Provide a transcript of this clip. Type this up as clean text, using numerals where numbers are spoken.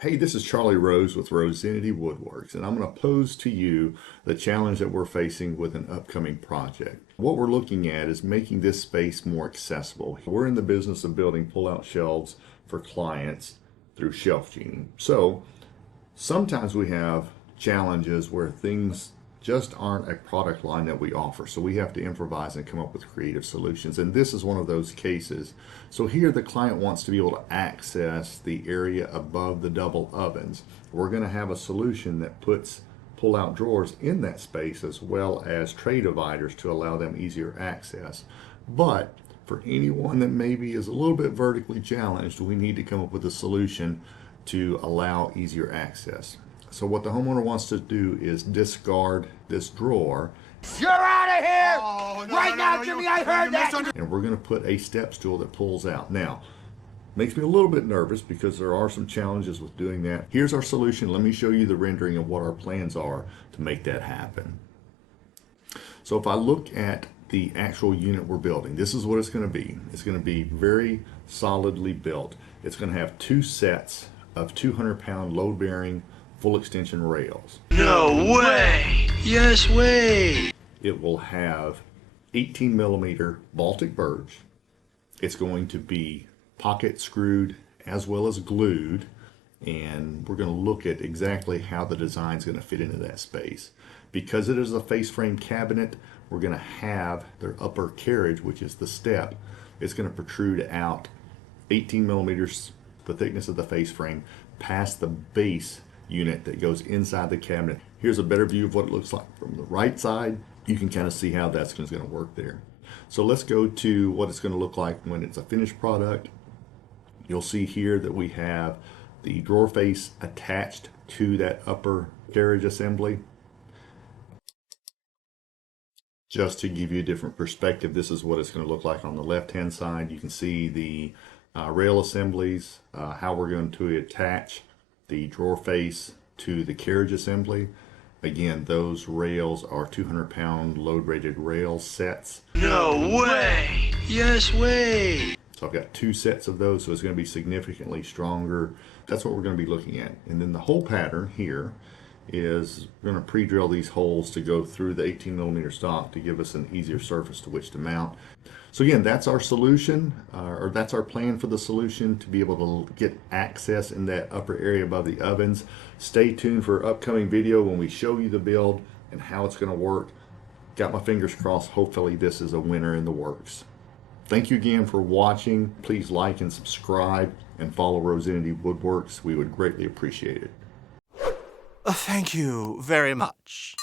Hey, this is Charlie Rose with Rosinity Woodworks, and I'm going to pose to you the challenge that we're facing with an upcoming project. What we're looking at is making this space more accessible. We're in the business of building pull-out shelves for clients through shelf genieing. So sometimes we have challenges where things just aren't a product line that we offer. So we have to improvise and come up with creative solutions. And this is one of those cases. So here the client wants to be able to access the area above the double ovens. We're going to have a solution that puts pull-out drawers in that space as well as tray dividers to allow them easier access. But for anyone that maybe is a little bit vertically challenged, we need to come up with a solution to allow easier access. So what the homeowner wants to do is discard this drawer. You're out of here! Oh, no, right now, Jimmy, I heard that! And we're going to put a step stool that pulls out. Now, makes me a little bit nervous because there are some challenges with doing that. Here's our solution. Let me show you the rendering of what our plans are to make that happen. So if I look at the actual unit we're building, this is what it's going to be. It's going to be very solidly built. It's going to have two sets of 200-pound load-bearing full extension rails. No way! Yes way! It will have 18 millimeter Baltic birch. It's going to be pocket screwed as well as glued, and we're going to look at exactly how the design is going to fit into that space. Because it is a face frame cabinet, we're going to have their upper carriage, which is the step. It's going to protrude out 18 millimeters, the thickness of the face frame, past the base unit that goes inside the cabinet. Here's a better view of what it looks like from the right side. You can kind of see how that's going to work there. So let's go to what it's going to look like when it's a finished product. You'll see here that we have the drawer face attached to that upper carriage assembly. Just to give you a different perspective, this is what it's going to look like on the left-hand side. You can see the rail assemblies, how we're going to attach the drawer face to the carriage assembly. Again, those rails are 200-pound load-rated rail sets. No way! Yes way! So I've got two sets of those, so it's going to be significantly stronger. That's what we're going to be looking at. And then the hole pattern here is we're going to pre-drill these holes to go through the 18 millimeter stock to give us an easier surface to which to mount. So again, that's our solution, or that's our plan for the solution to be able to get access in that upper area above the ovens. Stay tuned for upcoming video when we show you the build and how it's going to work. Got my fingers crossed. Hopefully this is a winner in the works. Thank you again for watching. Please like and subscribe and follow Rosinity Woodworks. We would greatly appreciate it. Thank you very much.